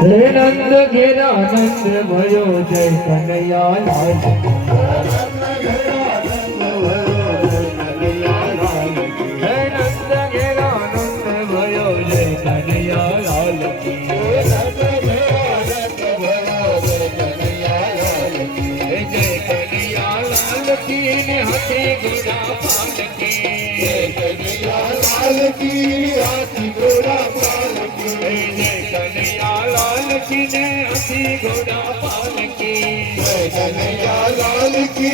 હે નંદ ઘેર આનંદ ભયો જય કનૈયા લાલ हाथी घोड़ा पालकी जय कन्हैया लाल की ने हाथी घोड़ा पालकी जय कन्हैया लाल की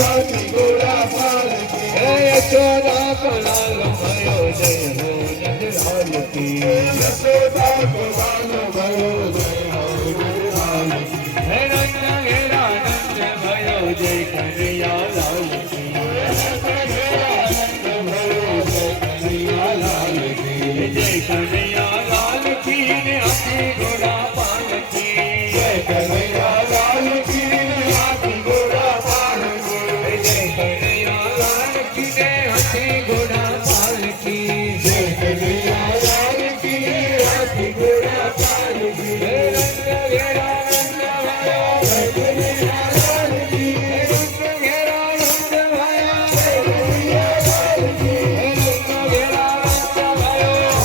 हाथी घोड़ा पालकी यशोदा को लाल भयो जय हो नंदलाल की यशोदा को लाल भयो जय हो नंदलाल की हे नंद घेरा नंद भयो जय कन्हैया लाल की जय कन्हैया लाल की ने हाथी घोड़ा पालकी जय कन्हैया लाल की ने हाथी घोड़ा पालकी जय कन्हैया लाल की ने हाथी घोड़ा पालकी जय कन्हैया लाल की ने हाथी घोड़ा पालकी रंग घेरा रंग भाया जय कन्हैया लाल की रंग घेरा रंग भाया जय कन्हैया लाल की रंग घेरा रंग भाया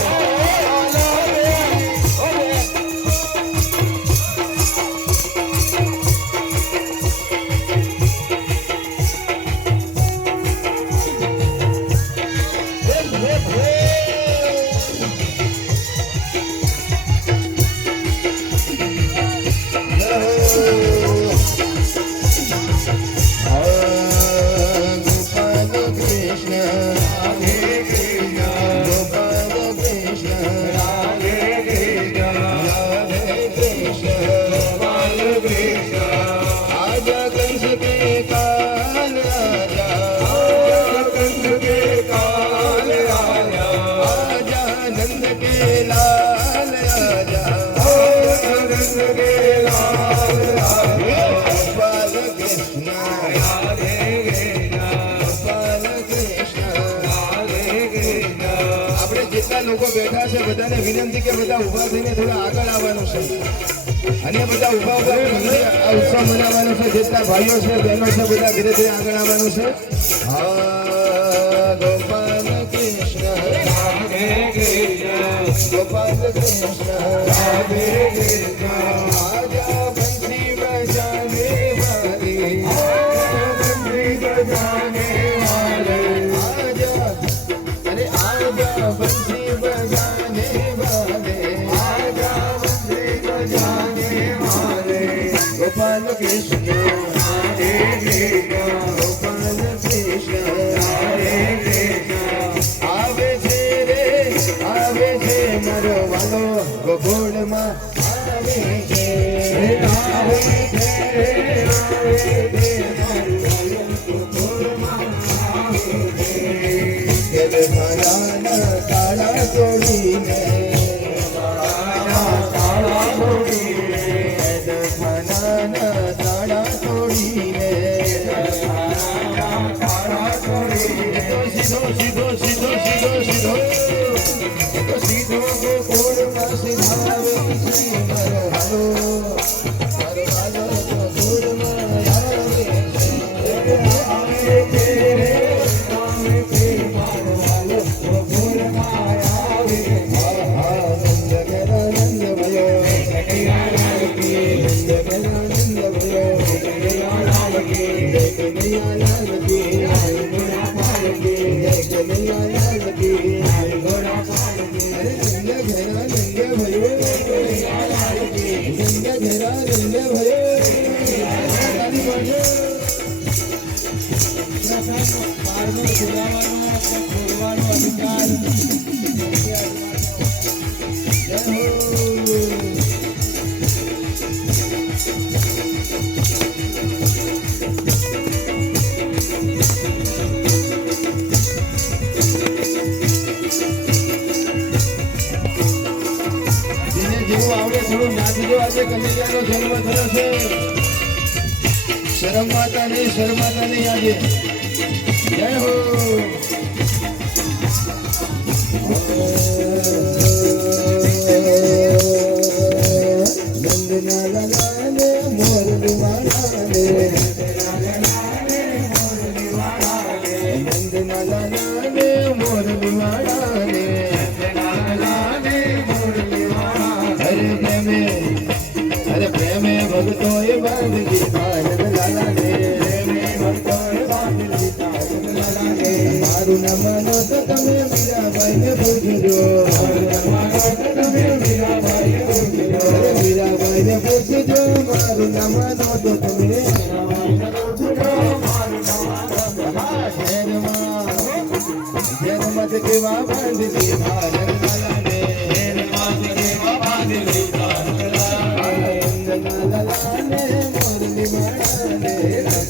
લોકો બેઠા છે બધાને વિનંતી કે બધા ઊભા થઈને થોડા આગળ આવવાનું છે અને બધા ઊભા ઊભા આ ઉત્સવ મનાવવાનો છે જેટલા ભાઈઓ છે બહેનો છે બધા ધીરે ધીરે આગળ આવવાનું છે હા ગોપાલ કૃષ્ણ રાધે કૃષ્ણ ગોપાલ કૃષ્ણ રાધે કૃષ્ણ આજા બંસી બજાને વાલી બંસી બજાને વાલી આજા અરે આજા બંસી बजाने वाले आजा बंदे बजाने वाले गोपाल कृष्ण हरे कृष्ण गोपाल कृष्ण हरे कृष्ण आवे छे मारो वालो गोकुल में आवे छे आवे छे गोकुल में आवे छे के भराना ताला तोड़ीने ताला तोड़ीने दफनाना ताला तोड़ीने ताला तोड़ीने सीधो सीधो सीधो सीधो सीधो तो सीधो को कोड में सिधावे श्री हरो हरो तो कोड में आवे आवे तेरे आवे तेरे मारो कोड में आवे आनंद मेरा आनंद भयो कन्हैया लाल की आनंद मेरा आनंद भयो कन्हैया लाल की कन्हैया लाल की घोड़ा पालकी कन्हैया लाल की घोड़ा पालकी आनंद मेरा आनंद भयो कन्हैया लाल की आनंद मेरा आनंद भयो ताली बजाओ बारमो खुदाવાનો ખોલવાનો અધિકાર જય હો જેને જેવું આવડે થોડું નાચી જો આજે કન્હૈયાનો જન્મ થયો છે શરમાતા નહીં આજે જય હો નંદના લાલાને મોરલી વાળાને નંદના લાલાને મોરલી વાળાને અરે પ્રેમે ભક્તોએ બાંધી દીધા લાલાને મારું નામ માનો તો તમે મીરાબાઈને પૂછજો મીરાબાઈને પૂછજો મારું નામ માનો તો તમે જન્મત કેવા બાંધી દીધા લાલાને મોરલી માળાને